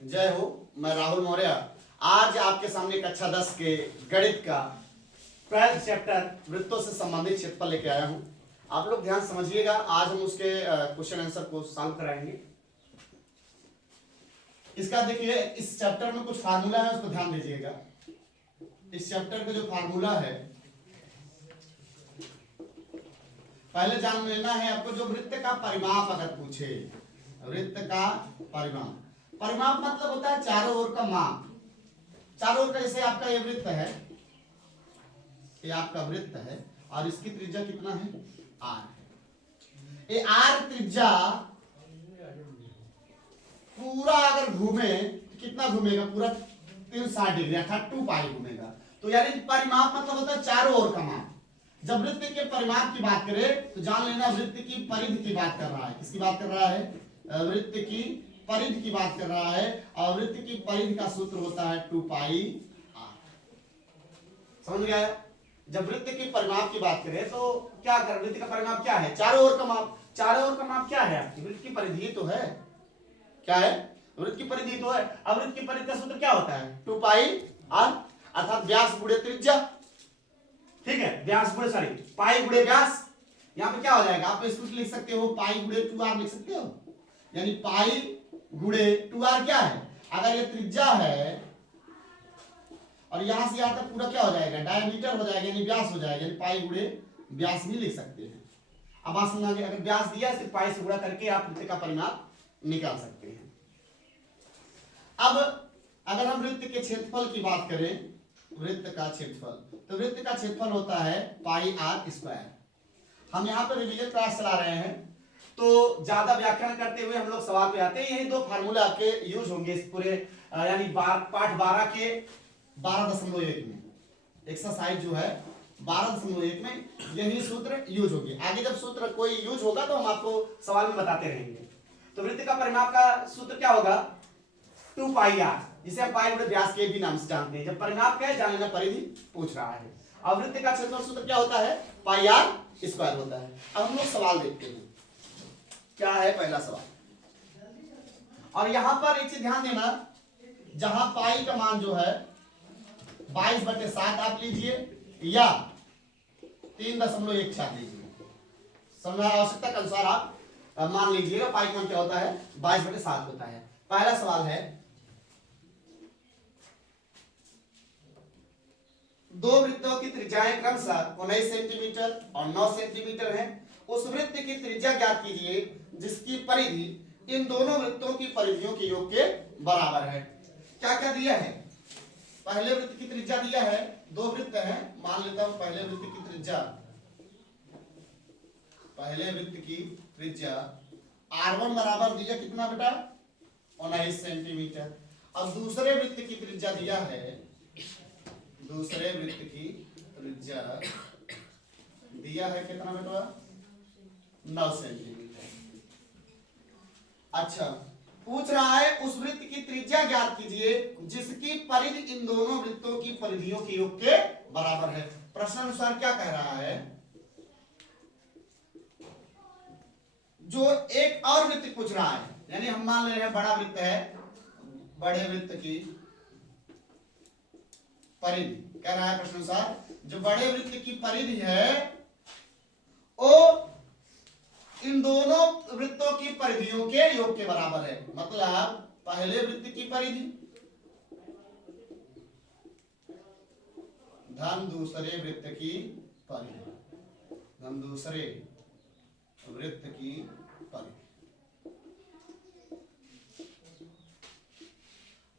जय हो। मैं राहुल मौर्य आज आपके सामने कक्षा 10 के गणित का ट्वेल्थ चैप्टर वृत्तों से संबंधित क्षेत्रफल लेके आया हूं। आप लोग ध्यान समझिएगा, आज हम उसके क्वेश्चन आंसर को सॉल्व कराएंगे। इसका देखिए, इस चैप्टर में कुछ फार्मूला है, उसको ध्यान दीजिएगा। इस चैप्टर का जो फार्मूला है, पहले जान लेना है आपको। जो वृत्त का परिमाप अगर पूछे, वृत्त का परिमाप, परिमाप मतलब होता है चारों ओर का माप। चारों ओर का, जैसे आपका ये वृत्त है, ये आपका वृत्त है और इसकी त्रिज्या कितना है, आर है। ये आर त्रिज्या पूरा अगर घूमे तो कितना घूमेगा, पूरा 360 डिग्री अर्थात 2 पाई घूमेगा। तो यानी परिमाप मतलब होता है चारों ओर का माप। जब वृत्त के परिमाप की बात करें तो जान लेना वृत्त की परिधि की बात कर रहा है। किसकी बात कर रहा है? वृत्त की परिधि की बात कर रहा है। और वृत्त की परिधि का सूत्र होता है 2 पाई आर। समझ गया? जब वृत्त के परिमाप की बात करें तो क्या कर, वृत्त का परिमाप क्या है? चारों ओर का माप। चारों ओर का माप क्या है? आपकी वृत्त की परिधि तो है। क्या है? वृत्त की परिधि तो है। अब वृत्त की परिधि का सूत्र क्या होता है? 2 पाई आर, अर्थात व्यास गुणे त्रिज्या। ठीक है, व्यास गुणे सॉरी पाई गुणे व्यास। यहां पे क्या हो जाएगा, आप इसको लिख सकते हो पाई गुणे 2r लिख सकते हो। यानी पाई गुणे 2r क्या है? अगर ये त्रिज्या है और यहां से यहां तक पूरा क्या हो जाएगा, डायमीटर हो जाएगा, यानी व्यास हो जाएगा। यानी पाई गुणे व्यास भी लिख सकते हैं। अब बात समझ, अगर व्यास दिया सिर्फ पाई से गुणा करके आप वृत्त का परिमाप निकाल सकते हैं। अब अगर हम वृत्त के क्षेत्रफल की बात करें, वृत्त का क्षेत्रफल, तो वृत्त का क्षेत्रफल होता है पाई आर स्क्वायर। हम यहाँ पर रिवीजन क्लास चला रहे हैं, तो ज्यादा व्याख्यान करते हुए हम लोग सवाल पे आते हैं। यही दो फार्मूले आपके यूज होंगे इस पूरे यानी पाठ 12 के 12.1 में। एक्सरसाइज जो है 12.1 में यही सूत्र यूज होगी। आगे जब सूत्र कोई यूज होगा तो हम आपको सवाल में बताते रहेंगे। तो वृत्त का परिमाप का सूत्र क्या होगा? 2 पाई आर, जिसे हम पाई गुणे व्यास के भी नाम से जानते हैं। जब परिमाप क्या है जान लेना, परिधि पूछ रहा है। और वृत्त का क्षेत्रफल सूत्र क्या होता है? पाई आर स्क्वायर होता है। अब हम लोग सवाल देखते हैं, क्या है पहला सवाल। और यहां पर एक चीज ध्यान देना, जहां पाई का मान जो है 22/7 आप लीजिए या 3.14 लीजिए। समय आवश्यकता के अनुसार आप मान लीजिएगा। पाई का मान क्या होता है? 22/7 होता है। पहला सवाल है, दो वृत्तों की त्रिज्याएं क्रमशः 19 सेंटीमीटर और 9 सेंटीमीटर है। उस वृत्त की त्रिज्या ज्ञात कीजिए जिसकी परिधि इन दोनों वृत्तों की परिधियों के योग के बराबर है। क्या क्या दिया है? पहले वृत्त की त्रिज्या दिया है, दो वृत्त हैं, मान लेता हूं पहले वृत्त की त्रिज्या, पहले वृत्त की त्रिज्या r1 बराबर दिया कितना बेटा? 19 सेंटीमीटर। अब दूसरे वृत्त की त्रिज्या दिया है, दूसरे वृत्त की त्रिज्या दिया है कितना बेटा? 9 सेंटीमीटर। अच्छा, पूछ रहा है उस वृत्त की त्रिज्या ज्ञात कीजिए जिसकी परिधि इन दोनों वृत्तों की परिधियों के योग के बराबर है। प्रश्नानुसार क्या कह रहा है? जो एक और वृत्त पूछ रहा है, यानी हम मान ले रहे हैं बड़ा वृत्त है, बड़े वृत्त की परिधि कह रहा है प्रश्नानुसार, जो बड़े वृत्त की परिधि है वो इन दोनों वृत्तों की परिधियों के योग के बराबर है। मतलब पहले वृत्त की परिधि धन दूसरे वृत्त की परिधि, धन दूसरे वृत्त की परिधि।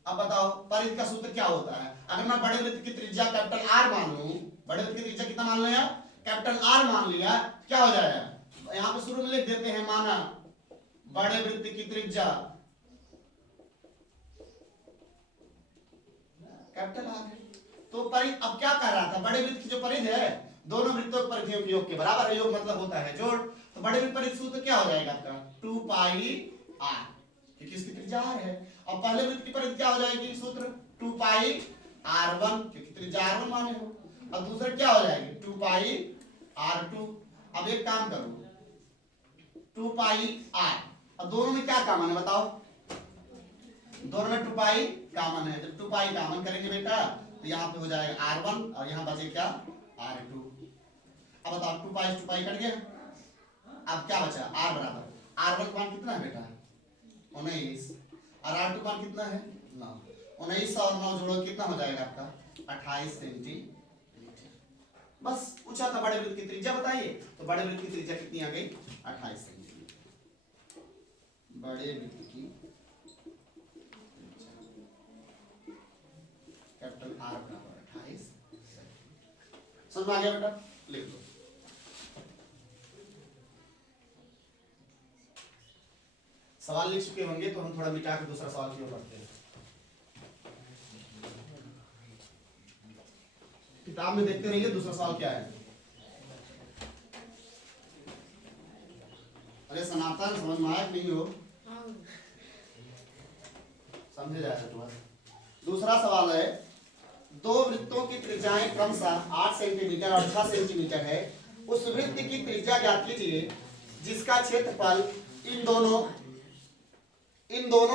अब बताओ परिधि का सूत्र क्या होता है? अगर मैं बड़े वृत्त की त्रिज्या कैपिटल आर मान लूं, बड़े वृत्त की त्रिज्या कितना मान लिया? कैपिटल आर मान लिया, क्या हो जाएगा? यहां पे शुरू में लिख देते हैं, माना बड़े वृत्त की त्रिज्या कैपिटल आर है। तो परिधि, अब क्या कह रहा था? बड़े वृत्त की जो परिधि है दोनों वृत्तों की परिधियों के योग के बराबर है। योग मतलब होता है जोड़। तो बड़े वृत्त परिधि सूत्र क्या हो जाएगा आपका? 2 पाई आर, क्योंकि इसकी त्रिज्या आर है। और पहले वृत्त की परिधि क्या हो जाएगी? सूत्र 2 पाई r1, क्योंकि त्रिज्या r1 माने हो। और दूसरा क्या हो जाएगी? 2 पाई r2। अब एक काम करो, 2 पाई r, अब दोनों में क्या कॉमन है बताओ? दोनों में 2 पाई कॉमन है, जब 2 पाई कॉमन करेंगे बेटा तो यहाँ पे हो जाएगा R1 और यहाँ बचे क्या R2। अब बताओ 2 पाई कट गया, अब क्या बचा R बराबर R1 का मान कितना है बेटा 19 और R2 का मान कितना है 9। 19 और 9 जोड़ो कितना हो जाएगा आपका 28 सेंटीमीटर। बस पूछा था बड़े वृत्त की त्रिज्या बताइए, तो बड़े वृत्त की त्रिज्या कितनी आ गई 28 सेंटीमीटर। बड़े वृत्त की कैपिटल R बराबर 28। समझ में आ गया बेटा, लिख दो। सवाल लिख चुके होंगे तो हम थोड़ा मिटा के दूसरा सवाल की ओर बढ़ते हैं। किताब में देखते रहिए दूसरा सवाल क्या है। अरे सनातन समझ में आया नहीं हो, समझे जाएगा तुम्हारा। दूसरा सवाल है, दो वृत्तों की त्रिज्याएं क्रमशः 8 सेंटीमीटर और 6 सेंटीमीटर है। उस वृत्त की त्रिज्या ज्ञात कीजिए जिसका क्षेत्रफल इन दोनों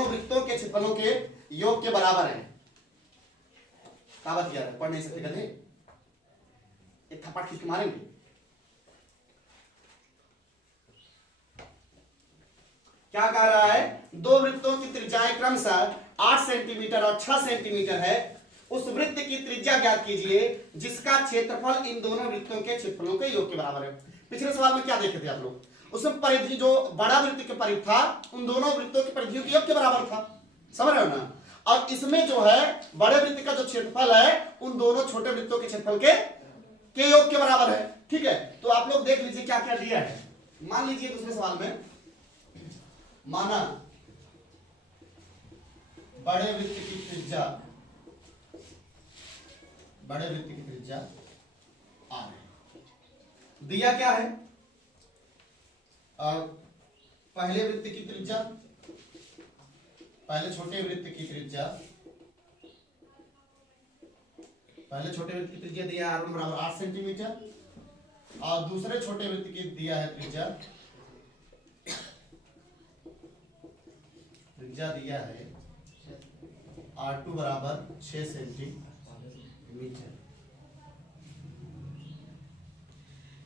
वृत्तों के क्षेत्रफलों के योग के बराबर है। किया पढ़ नहीं सकते गधे, एक थप्पड़ खींच के मारेंगे। क्या कह रहा है, दो वृत्तों की त्रिज्याएं क्रमशः 8 सेंटीमीटर और 6 सेंटीमीटर है। उस वृत्त की त्रिज्या ज्ञात कीजिए जिसका क्षेत्रफल इन दोनों वृत्तों के क्षेत्रफलों के योग के बराबर है। पिछले सवाल में क्या देखे थे आप लोग, उसमें परिधि जो बड़ा वृत्त के परिधि था उन दोनों वृत्तों की परिधियों के योग के बराबर था, समझ रहे हो ना। और इसमें जो है बड़े वृत्त का जो क्षेत्रफल है उन दोनों छोटे वृत्तों के क्षेत्रफल के योग के बराबर है। ठीक है, तो आप लोग देख लीजिए क्या क्या दिया है। मान लीजिए दूसरे सवाल में, माना बड़े वृत्त की त्रिज्या R है, दिया क्या है, और पहले वृत्त की त्रिज्या, पहले छोटे वृत्त की त्रिज्या दिया R1 बराबर 8 सेंटीमीटर, और दूसरे छोटे वृत्त की दिया है त्रिज्या दिया है R2 बराबर 6 सेंटीमीटर।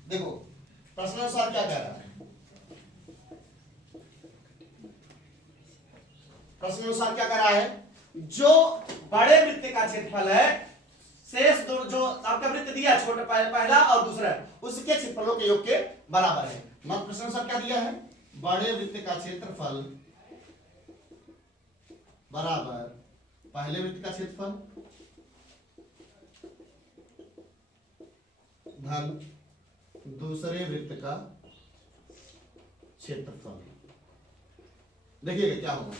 देखो प्रश्नानुसार क्या कह रहा है, प्रश्नानुसार क्या कह रहा है, जो बड़े वृत्त का क्षेत्रफल है, शेष दो जो आपका वृत्त दिया छोटा पहला और दूसरा, उसके क्षेत्रफलों के योग के बराबर है। मतलब प्रश्नानुसार क्या दिया है, बड़े वृत्त का क्षेत्रफल बराबर पहले वृत्त का क्षेत्रफल धन दूसरे वृत्त का क्षेत्रफल। देखिएगा क्या होगा,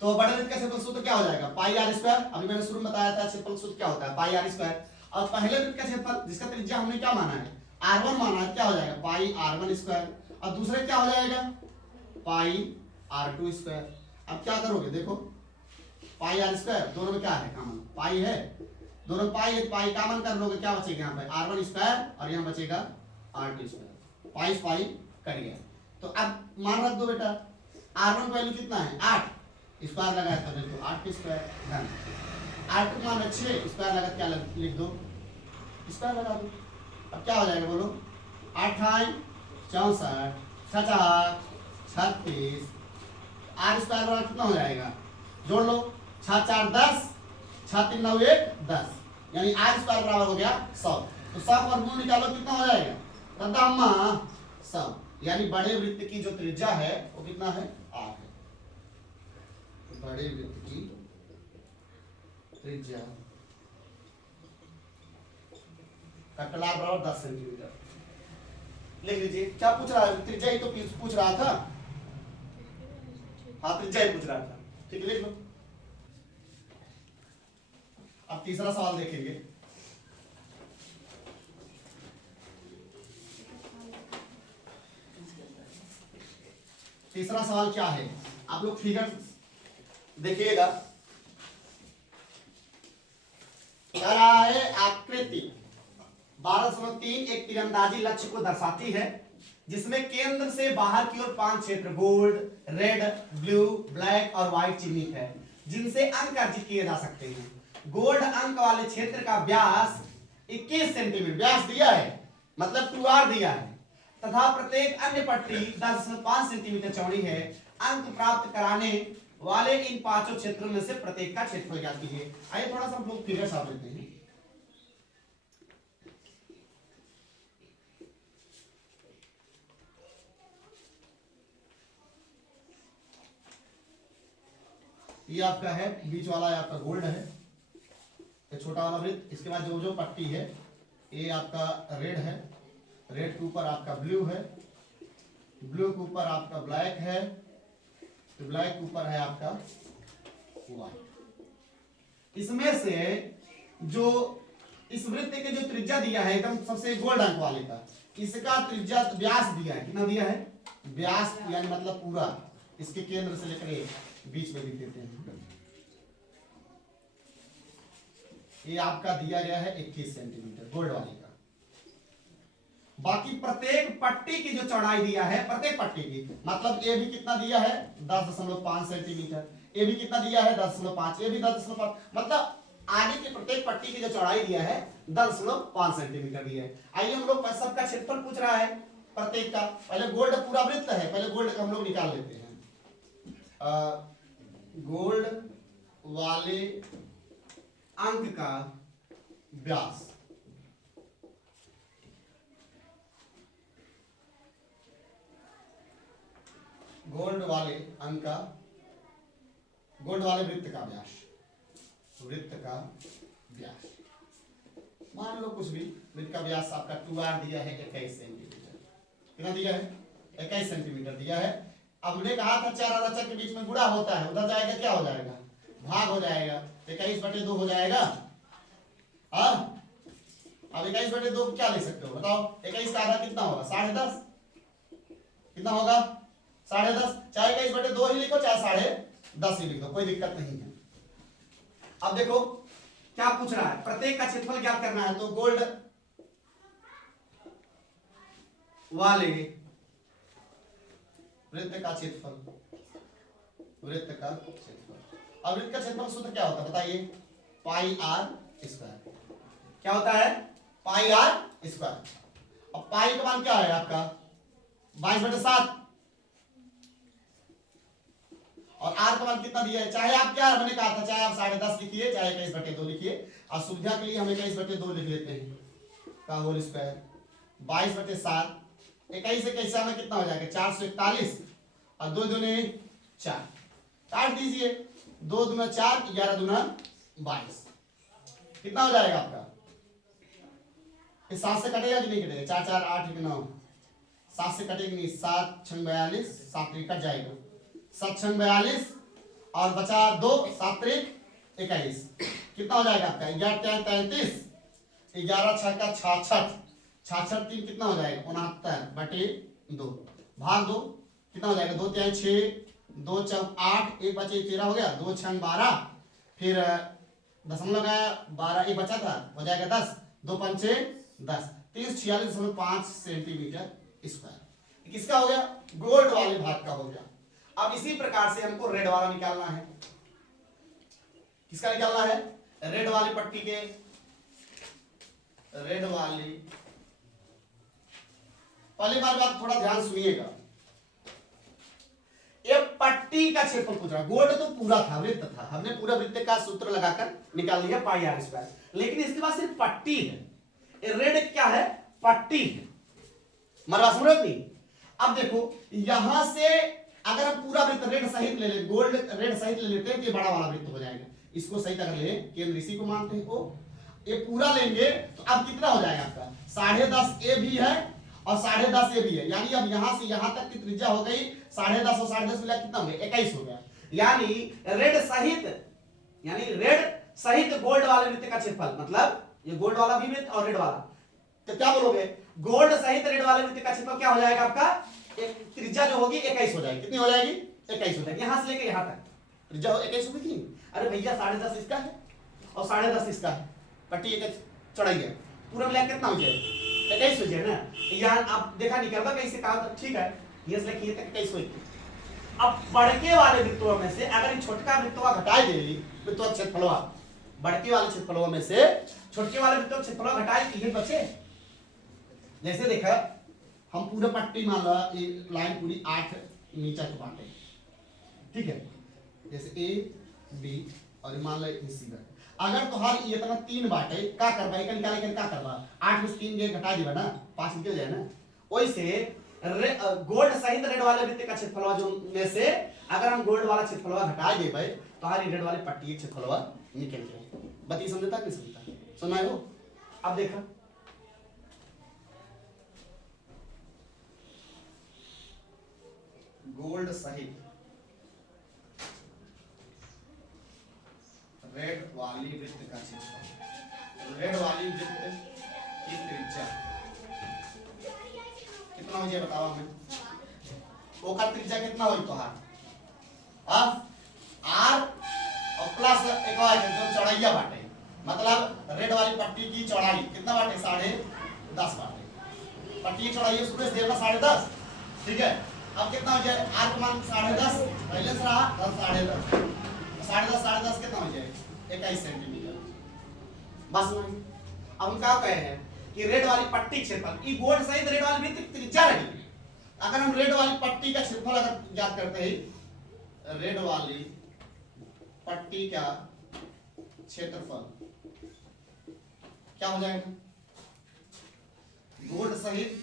तो बड़े वृत्त का क्षेत्रफल सूत्र क्या हो जाएगा पाई आर स्क्वायर। अभी मैंने शुरू में बताया था क्षेत्रफल सूत्र क्या होता है पाई आर स्क्वायर। और पहले वृत्त का क्षेत्रफल जिसका त्रिज्या हमने क्या माना है R1 माना है, क्या हो जाएगा पाई R1 स्क्वायर, और दूसरे क्या हो जाएगा पाई R2 स्क्वायर। अब क्या करोगे, देखो पाई आर स्क्वायर दोनों में क्या है कॉमन, पाई है, दोनों पाई है, पाई कॉमन कर लोगे, क्या बचेगा यहाँ पे R1 स्क्वायर और यहाँ बचेगा R2 स्क्वायर, पाई पाई कट गया। तो अब मान रख दो बेटा, R1 का वैल्यू कितना है 8, स्क्वायर लगाया था देखो 8 स्क्वायर धन R2 मान 6, स्क्वायर लगा क्या लिख दो स्क्वायर लगा दो। अब क्या हो जाएगा बोलो 8 64 50 36 R स्क्वायर बराबर कितना हो जाएगा, जोड़ लो 6 4 10 6 3 9 1 10, यानी R स्क्वायर बराबर हो गया 100। तो 100 वर्गमूल निकालो कितना हो जाएगा तद्दाम्मा 100, यानी बड़े वृत्त की जो त्रिज्या है वो कितना है 8 है। तो बड़े वृत्त की त्रिज्या कैपिटल R बराबर 10 सेंटीमीटर। लिख लीजिए क्या पूछ रहा है, त्रिज्या ही तो पूछ रहा था, हाँ त्रिज्या ही पूछ रहा था, ठीक है लिख लो। अब तीसरा सवाल देखेंगे, तीसरा सवाल क्या है, आप लोग फिगर देखिएगा। कह रहा है आकृति 12.3 एक तीरंदाजी लक्ष्य को दर्शाती है। जिसमें केंद्र से बाहर की ओर 5 क्षेत्र गोल्ड, रेड, ब्लू, ब्लैक और व्हाइट चिन्हित है, जिनसे अंक अर्जित किए जा सकते हैं। गोल्ड अंक वाले क्षेत्र का व्यास 21 सेंटीमीटर व्यास दिया है, मतलब 2r दिया है, तथा प्रत्येक अन्य पट्टी 10.5 सेंटीमीटर चौड़ी है। अंक प्राप्त कराने वाले इन पांचों क्षेत्रों में से प्रत्येक का क्षेत्रफल ज्ञात कीजिए। आइए थोड़ा सा हम लोग फिगर साफ लेते हैं। ये आपका है, बीच वाला आपका गोल्ड है, ये छोटा वाला वृत्त। इसके बाद जो जो पट्टी है ये आपका रेड है, रेड के ऊपर आपका ब्लू है, ब्लू के ऊपर आपका ब्लैक है, तो ब्लैक के ऊपर है आपका व्हाइट। इसमें से जो इस वृत्त के जो त्रिज्या दिया है एकदम सबसे गोल्ड अंक वाले का, इसका त्रिज्या व्यास दिया है, कितना दिया है व्यास, यानी मतलब पूरा इसके केंद्र से लेकर बीच में लिख देते हैं। ये आपका दिया गया है 21 सेंटीमीटर गोल्ड वाले का। बाकी प्रत्येक पट्टी की जो चौड़ाई दिया है, प्रत्येक पट्टी की मतलब ये भी कितना दिया है 10.5 सेंटीमीटर, ये भी कितना दिया है 10.5, ये भी 10.5, मतलब आगे की प्रत्येक पट्टी की जो चौड़ाई दिया है 10.5 सेंटीमीटर दिया है। आइए हम लोग सबका क्षेत्रफल पूछ रहा है प्रत्येक का। पहले गोल्ड पूरा वृत्त है, पहले गोल्ड का हम लोग निकाल लेते हैं। गोल्ड वाले अंक का व्यास गोल्ड वाले अंक का, गोल्ड वाले वृत्त का व्यास, वृत्त का व्यास मान लो कुछ भी, वृत्त का व्यास आपका 2r दिया है 21 सेंटीमीटर। कितना दिया है 21 सेंटीमीटर दिया है। अब हमने कहा था 4 और अचर के बीच में गुणा होता है, उधर जाएगा क्या हो जाएगा भाग हो जाएगा, 21/2 हो जाएगा। अब 21/2 क्या ले सकते हो बताओ, 21 का आधा कितना होगा 10.5, कितना होगा 10.5, चाहे 21/2 ही लिखो चाहे 10.5 ही लिखो, कोई दिक्कत नहीं है। अब देखो क्या पूछ रहा है, प्रत्येक का क्षेत्रफल ज्ञात करना है, तो गोल्ड वाले वृत्त का क्षेत्रफल, वृत्त का क्षेत्रफल। अब वृत्त का क्षेत्रफल सूत्र क्या होता है बताइए, पाई आर स्क्वायर। क्या होता है पाई आर स्क्वायर। अब पाई का मान क्या है आपका 22/7 और आर का मान कितना दिया है, चाहे आप क्या मैंने कहा था, चाहे आप 10.5 लिखिए चाहे 21/2 लिखिए, और सुविधा के लिए हम 21/2 लिख लेते हैं का होल स्क्वायर। 22/7 21 से कैसा में कितना हो जाएगा 441 और 2 दूने 4, काट दीजिए 2 दूना 4, 11 दूना 22, कितना हो जाएगा आपका, इस 7 से कटेगा कि नहीं कटेगा, 4 4 8 9, 7 से कटेगा नहीं, 7 6 42, 7 कट जाएगा, 7 6 42 और बचा 2, 7 3 21, कितना हो जाएगा आपका 11 33, 11 6 का 66, 66 3 कितना हो जाएगा 69/2, भाग 2 कितना हो जाएगा 2 3 6, 2 4 8, 1 बचे 13 हो गया, 2 6 12, फिर दशमलव लगाया 12, एक बचा था हो जाएगा 10, 2 5 10, 346.5 सेंटीमीटर स्क्वायर। किसका हो गया गोल्ड वाले भाग का हो गया। अब इसी प्रकार से हमको रेड वाला निकालना है, किसका निकालना है रेड वाली पट्टी के, रेड वाली पहली बात थोड़ा ध्यान सुनिएगा, ये पट्टी का क्षेत्रफल पूछ रहा, गोल्ड तो पूरा था वृत्त था, हमने पूरा वृत्त का सूत्र लगाकर निकाल लिया पाई आर स्क्वायर, लेकिन इसके बाद सिर्फ पट्टी है, रेड क्या है पट्टी है, मरवा समझ नहीं। अब देखो यहां से अगर हम पूरा वृत्त रेड सहित ले ले, गोल्ड रेड सहित ले लेते हैं तो ये बड़ा वाला वृत्त हो जाएगा, इसको सही तरह ले, केंद्र इसी को मानते हैं, ओ ये पूरा लेंगे तो अब कितना हो जाएगा आपका 10.5 ए भी है और 10.5 ए भी है, यानी अब यहां से यहां तक की त्रिज्या हो गई 10.5 और 10.5 मिला कितना हो गया 21 हो गया, यानी रेड सहित गोल्ड वाले वृत्त का क्षेत्रफल, मतलब ये गोल्ड वाला भी वृत्त और रेड वाला, तो क्या बोलोगे गोल्ड सहित रेड वाले वृत्त का क्षेत्रफल क्या हो जाएगा आपका, त्रिज्या जो होगी 21 हो जाएगी, कितनी हो जाएगी 21 हो जाएगी, यहां से लेके यहां तक त्रिज्या 21 होगी कि नहीं, अरे भैया 10.5 इसका है और 10.5 इसका है, पट्टी एक चढ़ाई है, पूरा मिला कितना हो जाएगा 21 हो जाए ना, यहाँ आप देखा निकल गया कैसे कहा, ठीक है ये इसलिए किए तक 21 हो। अब बड़के वाले वृत्तों में से अगर छोटका वृत्तवा घटाई दे, वृत्तवा क्षेत्रफलवा बड़के वाले क्षेत्रफलों में से छोटे वाले वृत्तों का क्षेत्रफल घटाए तो ये बचे। जैसे देखा हम पूरा पट्टी मान लो ये लाइन पूरी 8 मीटर के बांटे, ठीक है, जैसे ए बी और मान लो सी बाटे। अगर तो हर ये इतना 3 बाटे का करबा एक निकाले के का करबा 8 में से 3 घटा देबा ना 5 निकल जाए ना। वैसे गोल्ड सहित रेड वाले वृत्त का क्षेत्रफल जो में से अगर हम गोल्ड वाला क्षेत्रफल घटा देबे तो हर रेड वाले पट्टी के क्षेत्रफल निकल जाए। बती समझता नहीं समझता, सुनाए हो। अब देखा गोल्ड सहित रेड वाली वृत्त का क्षेत्रफल, रेड वाली वृत्त की त्रिज्या कितना हो जाए बताओ हमें। ओकर त्रिज्या कितना हो तो आर और प्लस एक और जो चौड़ाइया बाटे, मतलब रेड वाली पट्टी की चौड़ाई कितना बाटे 10.5 बाटे। पट्टी की चौड़ाई सुबह से देना 10.5, ठीक है। अब कितना हो जाए आर का मान 10.5 पहले से रहा 10.5 कितना हो जाए 21 सेंटीमीटर। बस नहीं अब हम क्या कहे हैं कि रेड वाली पट्टी क्षेत्रफल ई गोल्ड सहित रेड वाली वृत्त की त्रिज्या रही। अगर हम रेड वाली पट्टी का क्षेत्रफल अगर याद करते हैं, रेड वाली पट्टी का क्षेत्रफल क्या हो जाएगा, गोल्ड सहित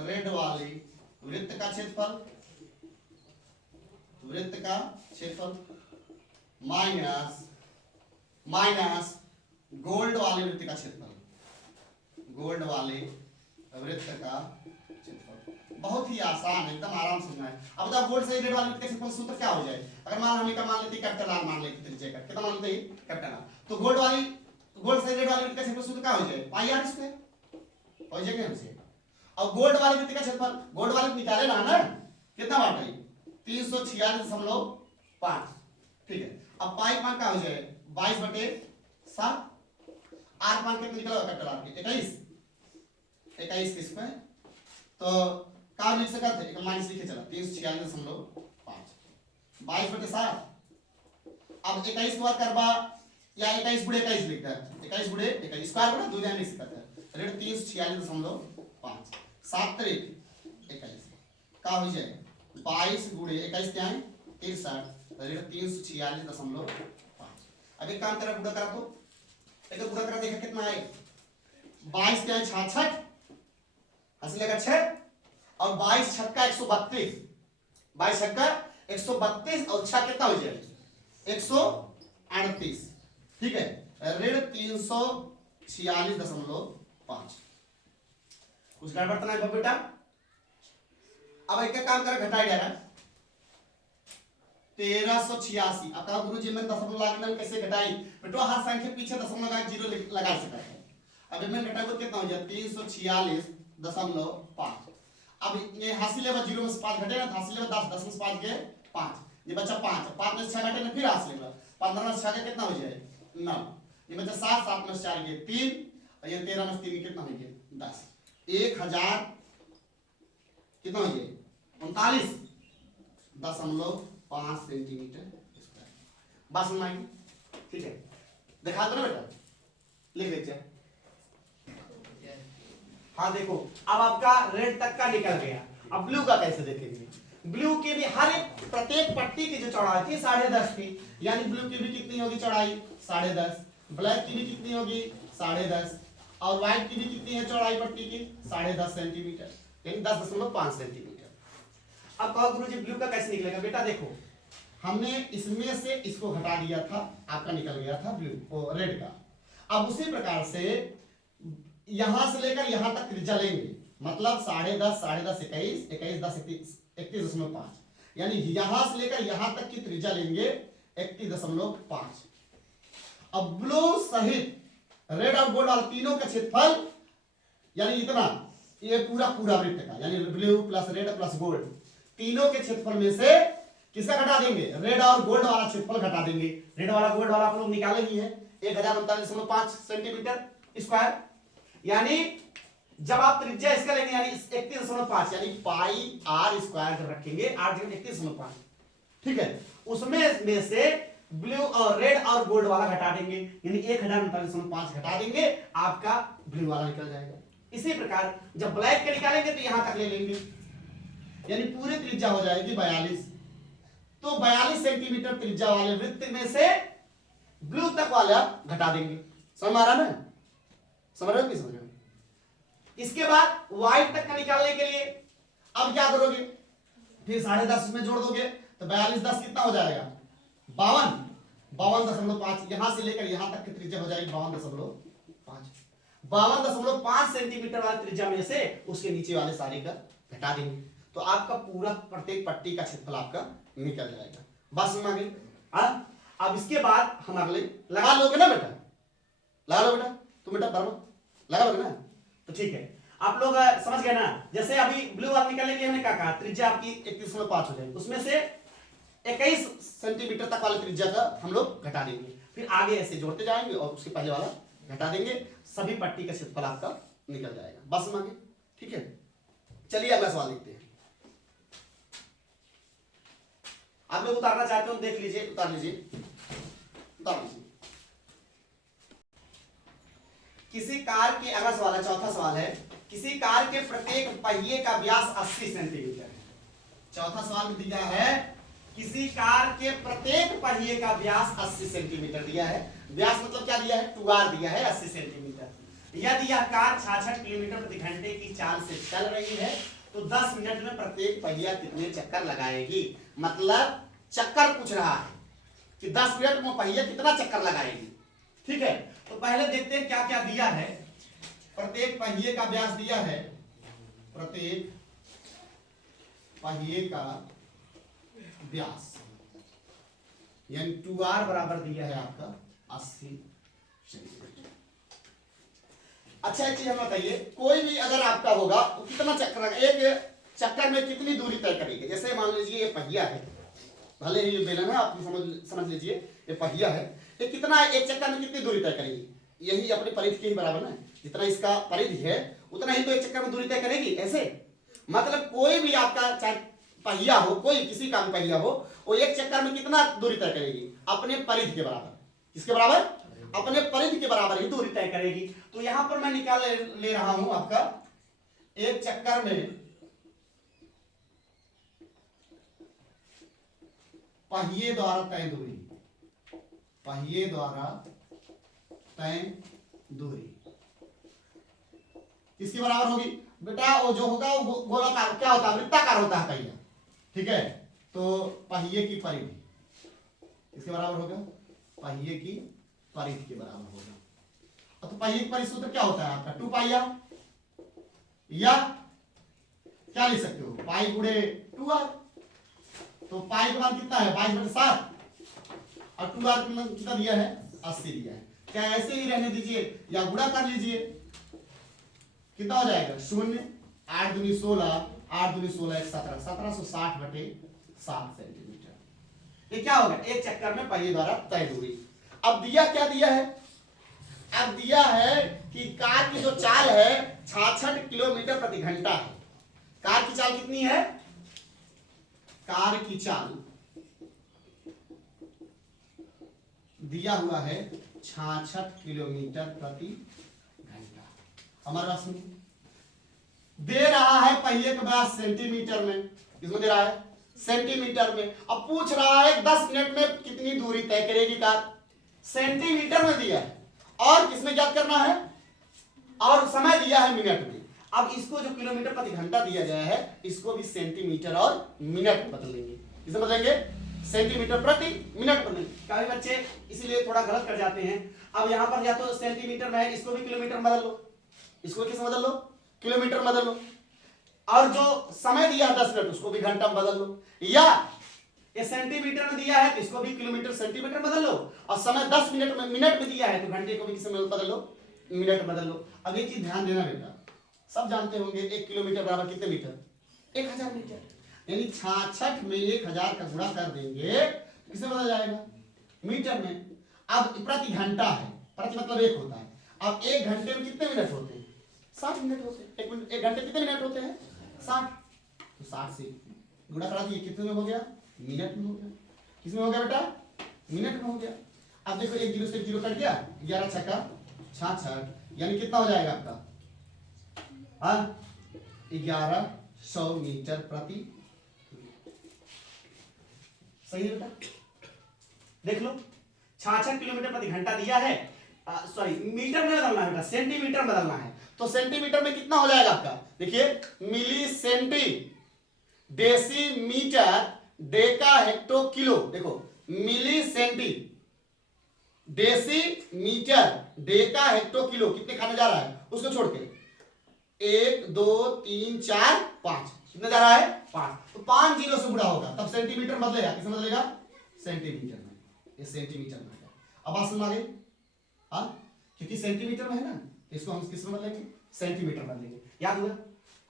रेड वाली वृत्त का क्षेत्रफल, वृत्त का क्षेत्रफल माइनस गोल्ड वाले वृत्त का क्षेत्रफल, गोल्ड वाले वृत्त का क्षेत्रफल। बहुत ही आसान है, एकदम आराम से समझना है। अब बताओ गोल्ड से रेड वाले वृत्त का क्षेत्रफल सूत्र क्या हो जाए। अगर हम मान लेते कैपिटल आर मान लेते त्रिज्या का कितना मान लेते कैपिटल आर, तो गोल्ड से रेड वाले वृत्त का क्षेत्रफल सूत्र क्या हो जाए पाई आर स्क्वायर हो जाएगा हमसे। और गोल्ड वाले वृत्त का क्षेत्रफल गोल्ड वाले निकाले ना कितना बांटा है 346.5, ठीक है। अब पाई मान क्या हो जाए 22/7, आर मान कितना निकला कैपिटल आर के 21 के स्क्वायर, तो का लिख सकते थे एक माइनस लिखे चला 346.5 22/7। अब 21 को करबा या 21 गुणे 21 लिखता है 21 गुणे 21 स्क्वायर बना दो जान लिख सकता है ऋण 346.5 7 3 21 का हो जाए 22 गुणे 21 क्या है 63 ऋण 346.5। अब एक काम करा गुणा करा तो एक गुणा करा देखा कितना है 22 क्या है 66 हंसी लगा 6 और 22 छक्का 132 22 छक्का 132 और 6 कितना हो जाए 138, ठीक है। ऋण 346.5 कुछ गड़बड़ तो नहीं बेटा। अब एक काम कर घटाई जा रहा 1386। अब कहा गुरुजी मैंने दशमलव लगाना कैसे घटाई बेटा, हर संख्या पीछे दशमलव लगा जीरो लगा सकता है। अब मैं घटाई कितना हो जाए 346.5। अब ये हासिल लेवल 0 में से 5 घटे ना, हासिल लेवल 10 10 में से 5 के 5 ये बच्चा 5 में से 6 घटे ना फिर हासिल लेवल 15 में से 6 कितना हो जाए 9, ये बच्चा 7 में से 4 के 3 और ये 13 में से 3 कितना हो गया 10। 1000 कितना हो गया 39.5 सेंटीमीटर स्क्वायर। बस माइक ठीक है, दिखा दो ना बेटा, लिख दीजिए। हाँ देखो अब आपका रेड तक का निकल गया। अब ब्लू का कैसे देखेंगे। ब्लू की भी हर एक प्रत्येक पट्टी की जो चौड़ाई थी 10.5 थी, यानी ब्लू की भी कितनी होगी चौड़ाई 10.5, ब्लैक की भी कितनी होगी 10.5 और व्हाइट की भी कितनी है चौड़ाई पट्टी की 10.5 सेंटीमीटर, यानी 10.5 सेंटीमीटर। अब कहो गुरुजी ब्लू का कैसे निकलेगा। बेटा देखो हमने इसमें से इसको घटा दिया था, आपका निकल गया था ब्लू रेड का। अब उसी प्रकार से यहां से लेकर यहां तक त्रिज्या लेंगे, मतलब 10.5 21 21 10 31.5, यानी यहां से लेकर यहां तक की त्रिज्या लेंगे 31.5। अब ब्लू सहित रेड और गोल्ड वाले तीनों का क्षेत्रफल यानी इतना, ये पूरा वृत्त का यानी blue plus red plus gold तीनों के क्षेत्रफल में से किसका घटा देंगे, रेड और गोल्ड वाला क्षेत्रफल घटा देंगे। रेड वाला गोल्ड वाला आप लोग निकाले ही है, 1039.5 सेंटीमीटर स्क्वायर। यानी जब आप त्रिज्या इसका लेंगे यानी 31.5 यानी पाई आर स्क्वायर जब रखेंगे, आर जगह 31.5, ठीक है, उसमें में से ब्लू और रेड और गोल्ड वाला घटा देंगे, यानी 1039.5 घटा देंगे, आपका ब्लू वाला निकल जाएगा। इसी प्रकार जब ब्लैक का निकालेंगे तो यहां तक ले लेंगे, यानी पूरी त्रिज्या हो जाएगी 42। तो 42 सेंटीमीटर त्रिज्या वाले वृत्त में से ब्लू तक वाला घटा देंगे। समझ आ रहा ना? समझ रहे हो कि समझ रहे हो? इसके बाद व्हाइट तक का निकालने के लिए अब क्या करोगे, फिर 10.5 में जोड़ दोगे तो 42 10 कितना हो जाएगा 52.5। यहां से लेकर यहां तक की त्रिज्या हो जाएगी 52.5। 52.5 सेंटीमीटर वाली त्रिज्या में से उसके नीचे वाले सारे का घटा देंगे, तो आपका पूरा प्रत्येक पट्टी का क्षेत्रफल आपका निकल जाएगा। बस समझ गई? अब इसके बाद हम अगले लगा लोगे ना बेटा, लगा लो बेटा, तुम बेटा लगा लोगे ना, तो ठीक है। आप लोग समझ गए ना? जैसे अभी ब्लू वाला निकालने के हमने क्या कहा, त्रिज्या आपकी 31.5 हो जाएगी, उसमें से 21 सेंटीमीटर तक वाले त्रिज्या का हम लोग घटा देंगे, फिर आगे ऐसे जोड़ते जाएंगे और उसके पहले वाला घटा देंगे, सभी पट्टी का क्षेत्रफल आपका निकल जाएगा। बस समझ गए? ठीक है, चलिए अगला सवाल देखते हैं। आप लोग उतारना चाहते हो देख लीजिए, उतार लीजिए, उतार लीजिए। किसी कार के, अगला सवाल है, चौथा सवाल है, किसी कार के प्रत्येक पहिए का व्यास 80 सेंटीमीटर है। चौथा सवाल में दिया है किसी कार के प्रत्येक पहिए का व्यास 80 सेंटीमीटर दिया है। व्यास मतलब क्या दिया है, 2r दिया है 80 सेंटीमीटर। यदि यह कार 66 किलोमीटर प्रति घंटे की चाल से चल रही है तो 10 मिनट में प्रत्येक पहिया कितने चक्कर लगाएगी। मतलब चक्कर पूछ रहा है कि 10 मिनट में पहिया कितना चक्कर लगाएगी। ठीक है, तो पहले देखते हैं क्या क्या दिया है। प्रत्येक पहिए का व्यास दिया है, प्रत्येक पहिए का व्यास यानी 2r बराबर दिया है आपका 80 सेंटीमीटर। अच्छा एक चीज हम बताइए, कोई भी अगर आपका होगा तो कितना चक्कर, एक चक्कर में कितनी दूरी तय करेगी। जैसे मान लीजिए ये पहिया है, भले ही ये बेलन है, आप समझ लीजिए ये पहिया है, ये कितना एक चक्कर में कितनी दूरी तय करेगी। यही अपने परिधि के ही बराबर ना, जितना इसका परिधि है उतना ही तो एक चक्कर में दूरी तय करेगी। ऐसे मतलब कोई भी आपका चाहे पहिया हो, कोई किसी का भी पहिया हो, वो एक चक्कर में कितना दूरी तय करेगी, अपने परिधि के बराबर। किसके बराबर? अपने परिधि के बराबर ही दूरी तय करेगी। तो यहां पर मैं निकाल ले रहा हूं आपका एक चक्कर में पहिए द्वारा तय दूरी, पहिए द्वारा तय दूरी किसके बराबर होगी बेटा? वो जो होगा वो गोलाकार, क्या होता है, वृत्ताकार होता है पहिया। ठीक है, तो पहिए की परिधि किसके बराबर होगा? पहिए की परिधि के बराबर होगा। तो पहिए की परिधि सूत्र क्या होता है आपका 2 पाइया, या क्या लिख सकते हो पाई गुणे 2r। तो पाई का मान कितना है 22/7 और 2r का मान कितना दिया है 80 दिया है। क्या ऐसे ही रहने दीजिए या गुणा कर लीजिए, कितना हो जाएगा 0, 8 दूनी 16, 8 दूनी 16 17, 1760/7 सेंटीमीटर। ये क्या होगा, एक चक्कर में पहिए द्वारा तय दूरी। अब दिया क्या दिया है, अब दिया है कि कार की जो चाल है 66 किलोमीटर प्रति घंटा है। कार की चाल कितनी है, कार की चाल दिया हुआ है 66 किलोमीटर प्रति घंटा। हमारे पास दे रहा है पहिए का व्यास सेंटीमीटर में, किसमें दे रहा है सेंटीमीटर में। अब पूछ रहा है 10 मिनट में कितनी दूरी तय करेगी कार, सेंटीमीटर में दिया है, और किसमें ज्ञात करना है, और समय दिया है मिनट में। अब इसको जो किलोमीटर प्रति घंटा दिया गया है इसको भी सेंटीमीटर और मिनट बदल देंगे। किसे बदलेंगे, सेंटीमीटर प्रति मिनट बदलेंगे। कई बच्चे इसीलिए थोड़ा गलत कर जाते हैं। अब यहां पर या तो सेंटीमीटर में है, इसको भी किलोमीटर में बदल लो, इसको किस बदल लो, किलोमीटर में बदल लो, और जो समय दिया है 10 मिनट उसको भी घंटा में बदल लो, या ये सेंटीमीटर में दिया है तो इसको भी किलोमीटर सेंटीमीटर बदल लो, और समय 10 मिनट में मिनट में दिया है तो घंटे को भी किसमें बदल लो, मिनट बदल लो। अब एक चीज ध्यान देना बेटा, सब जानते होंगे 1 किलोमीटर बराबर कितने मीटर, 1000 मीटर। यानी 66 में 1000 का गुणा कर देंगे किससे बदल जाएगा, मीटर में। अब प्रति घंटा है प्रति मतलब 1 होता है। अब 1 घंटे में कितने मिनट होते हैं? 60 मिनट होते हैं। 1 मिनट 1 घंटे कितने मिनट होते हैं? 60। तो 60 से गुणा करा दिए, कितने में हो गया? मिनट में हो गया। किस में हो गया बेटा? मिनट में हो गया। अब देखो 1 0 से 1 0 कट गया, 11 छक्का 66, यानी कितना हो जाएगा आपका? 1100 मीटर प्रति। सही है बेटा? देख लो 66 किलोमीटर प्रति घंटा दिया है, सॉरी मीटर में बदलना है बेटा, सेंटीमीटर बदलना है। तो सेंटीमीटर में कितना हो जाएगा आपका? देखिए milli centi decimetre deca hecto kilo. देखो milli centi decimetre deca hecto kilo कितने खाने जा रहा है उसको छोड़ के? 1 2 3 4 5 कितने जा रहा है? 5। तो 5 जीरो से गुणा होगा तब सेंटीमीटर बदलेगा। किसमें बदलेगा? सेंटीमीटर में। ये सेंटीमीटर में है। अब बात समझ आ गई? हाँ, क्योंकि सेंटीमीटर में है ना, इसको हम किसमें बदलेंगे? सेंटीमीटर बदलेंगे। याद हुआ?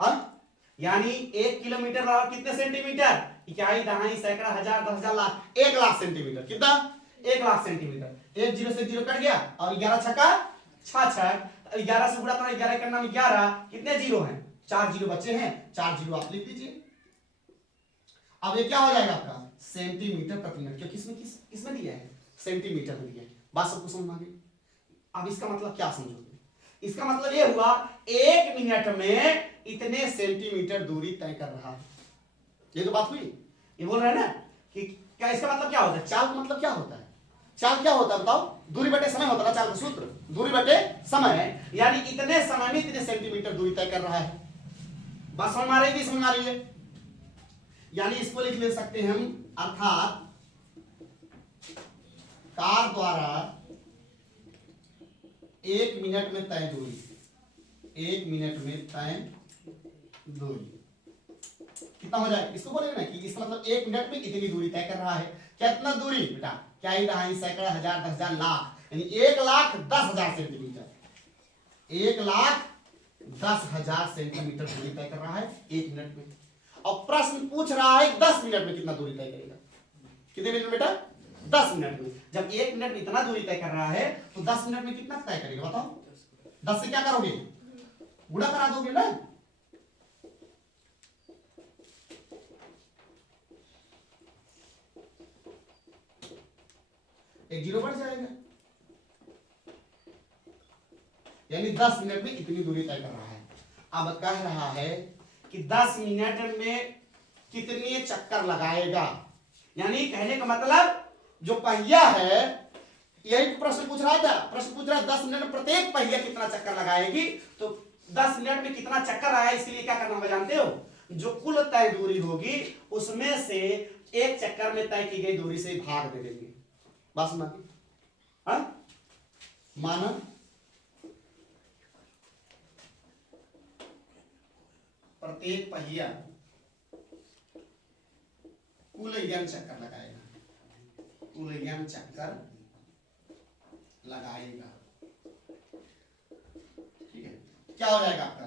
हाँ, यानी 1 किलोमीटर बराबर कितने सेंटीमीटर? इकाई, दहाई, सैकड़ा, हजार, 10,000, लाख, 1 लाख सेंटीमीटर। कितना? 1 लाख सेंटीमीटर। 1 0 से 1 0 कट गया और 11 छक्का 66। 11 से गुणा करो, 11 का नाम 11, कितने जीरो हैं? 4 जीरो बचे हैं, 4 जीरो आप लिख दीजिए। अब ये क्या हो जाएगा आपका? सेंटीमीटर प्रति मिनट। क्योंकि किसमें दिया है? सेंटीमीटर में दिया है। बात सबको समझ में आ गई? अब इसका मतलब क्या समझोगे? इसका मतलब ये हुआ 1 मिनट में इतने सेंटीमीटर दूरी तय कर रहा है। ये तो बात हुई। ये बोल रहे हैं ना कि क्या इसका मतलब क्या होता है? चाल का मतलब क्या होता है? चाल क्या होता है बताओ? दूरी बटे समय होता है चाल का सूत्र, दूरी बटे समय, यानी इतने समय में इतने सेंटीमीटर दूरी तय कर रहा है। बात समझ आ रही है? समझ आ रही है? यानी इसको लिख ले सकते हैं हम, अर्थात कार द्वारा 1 मिनट में तय दूरी, 1 मिनट में तय दूरी कितना हो जाए? इसको बोलेंगे ना कि इसका मतलब 1 मिनट में इतनी दूरी तय कर रहा है। कितना दूरी बेटा? क्या ही रहा है? सैकड़ा, हजार, 10,000, लाख, यानी 1,10,000 सेंटीमीटर। 1,10,000 सेंटीमीटर दूरी तय कर रहा है 1 मिनट में। और प्रश्न पूछ रहा है 10 मिनट में कितना दूरी तय करेगा? कितने मिनट बेटा? 10 मिनट में। जब 1 मिनट में इतना दूरी तय कर रहा है तो 10 मिनट में कितना तय करेगा बताओ? 10 से क्या करोगे? गुणा करा दोगे ना। एक जीरो बढ़ जाएगा, यानी 10 मिनट में इतनी दूरी तय कर रहा है। अब कह रहा है कि 10 मिनट में कितने चक्कर लगाएगा, यानी कहने का मतलब जो पहिया है, यही प्रश्न पूछ रहा था। प्रश्न पूछ रहा है 10 मिनट में प्रत्येक पहिया कितना चक्कर लगाएगी। तो 10 मिनट में कितना चक्कर आया, इसके लिए क्या करना होगा जानते हो? जो कुल तय दूरी होगी उसमें से एक चक्कर में तय की गई दूरी से भाग दे देंगे। बस माना प्रत्येक पहिया कुल n चक्कर लगाएगा, कुल n चक्कर लगाएगा। ठीक है, क्या हो जाएगा आपका?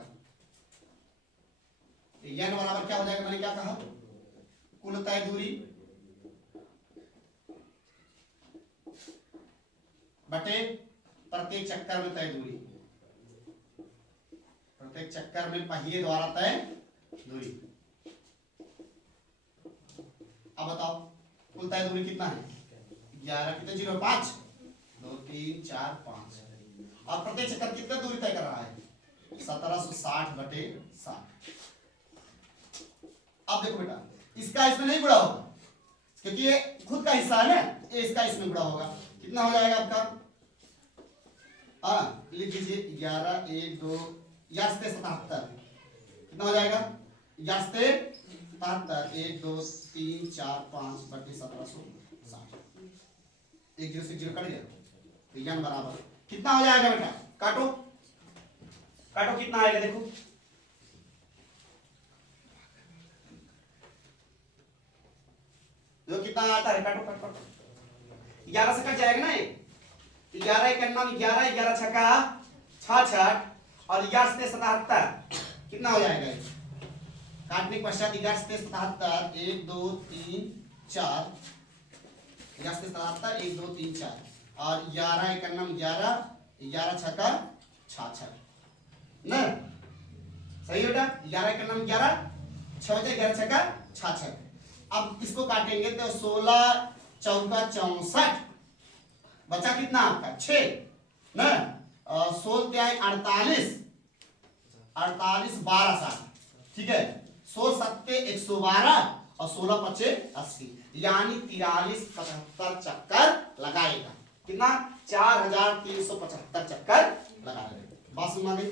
n बराबर क्या हो जाएगा? मैंने क्या कहा? कुल तय दूरी बटे प्रत्येक चक्कर में तय दूरी, प्रत्येक चक्कर में पहिए द्वारा तय दूरी। अब बताओ कुल तय दूरी कितना है? 11 कितने जीरो? 5 2 3 4 5। और प्रत्येक चक्कर कितना दूरी तय कर रहा है? 1760 बटे 60। अब देखो बेटा, इसका इसमें नहीं गुणा होगा क्योंकि ये खुद का हिस्सा है ना, ये इसका इसमें गुणा होगा। कितना हो जाएगा आपका? लिख लीजिए 11 1 2 यास्ते 77। कितना हो जाएगा? यास्ते 77 1 2 3 4 5 बटे 1760। 1 0 से 0 कट गया तो n बराबर कितना हो जाएगा बेटा? काटो काटो, कितना आएगा देखो। देखो कितना आता है, काटो काटो काटो। 11 से कट जाएगा ना, 11 एक नाम 11, 11 छक्का 66 और 11 से 77 कितना हो जाएगा? काटने के पश्चात 11 से 77 1 2 3 4, 11 से 77 1 2 3 4 और 11 एक नाम 11 11 छक्का 66 ना, सही है बेटा। 11 का नाम 11, 6 बजे 11 छक्का 66। अब इसको काटेंगे तो 16 चौका 64, बचा कितना आपका 6 ना, 16 त्याई 48, 48 12 7, ठीक है। 16 सत्ते 112 और 16 पचे 80, यानी 43 75 चक्कर लगाएगा। कितना 4375 चक्कर लगाएगा। बात समझ गई,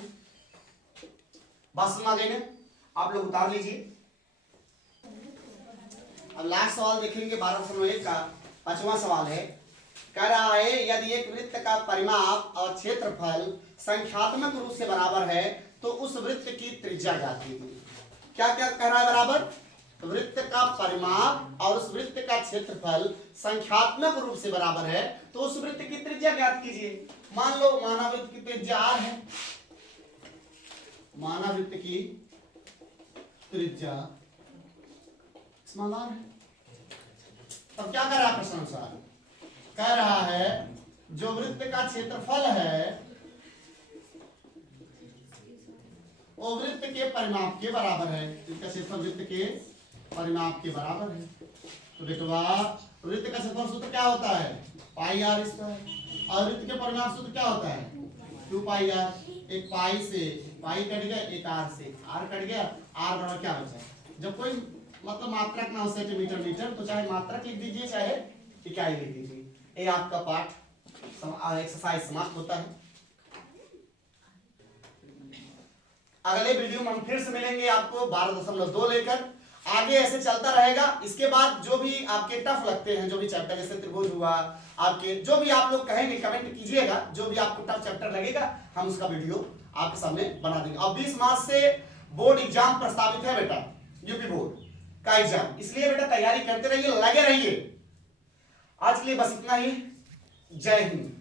बात समझ गई ना। आप लोग उतार लीजिए। अब लास्ट सवाल देखेंगे 1201 का 5वां सवाल है। कह रहा है यदि एक वृत्त का परिमाप और क्षेत्रफल संख्यात्मक रूप से बराबर है तो उस वृत्त की त्रिज्या ज्ञात कीजिए। क्या क्या कह रहा है बराबर? वृत्त का परिमाप और उस वृत्त का क्षेत्रफल संख्यात्मक रूप से बराबर है तो उस वृत्त की त्रिज्या ज्ञात कीजिए। मान लो माना वृत्त की त्रिज्या r है, माना वृत्त की त्रिज्या स्मॉल r है। अब क्या कर रहा है प्रश्न अनुसार? कह रहा है जो वृत्त का क्षेत्रफल है वो वृत्त के परिमाप के बराबर है। इसका क्षेत्रफल वृत्त के परिमाप के बराबर है। तो बेटवा वृत्त का क्षेत्रफल सूत्र क्या होता है? पाई आर स्क्वायर। और वृत्त के परिमाप सूत्र क्या होता है? 2 पाई आर। एक पाई से पाई कट गया, एक आर से आर कट गया, आर बराबर क्या बचा? जब कोई मतलब मात्रक ना हो सेंटीमीटर मीटर तो चाहे मात्रक लिख दीजिए चाहे इकाई लिख दीजिए। ये आपका पाठ एक्सरसाइज समाप्त होता है। अगले वीडियो में हम फिर से मिलेंगे आपको 12.2 लेकर। आगे ऐसे चलता रहेगा। इसके बाद जो भी आपके टफ लगते हैं, जो भी चैप्टर जैसे त्रिभुज हुआ, आपके जो भी आप लोग कहेंगे कमेंट कीजिएगा, जो भी आपको टफ चैप्टर लगेगा हम उसका वीडियो आपके सामने बना देंगे। और 20 मार्च से बोर्ड एग्जाम प्रस्तावित है बेटा, यूपी बोर्ड का एग्जाम, इसलिए बेटा तैयारी करते रहिए, लगे रहिए। आज के लिए बस इतना ही। जय हिंद।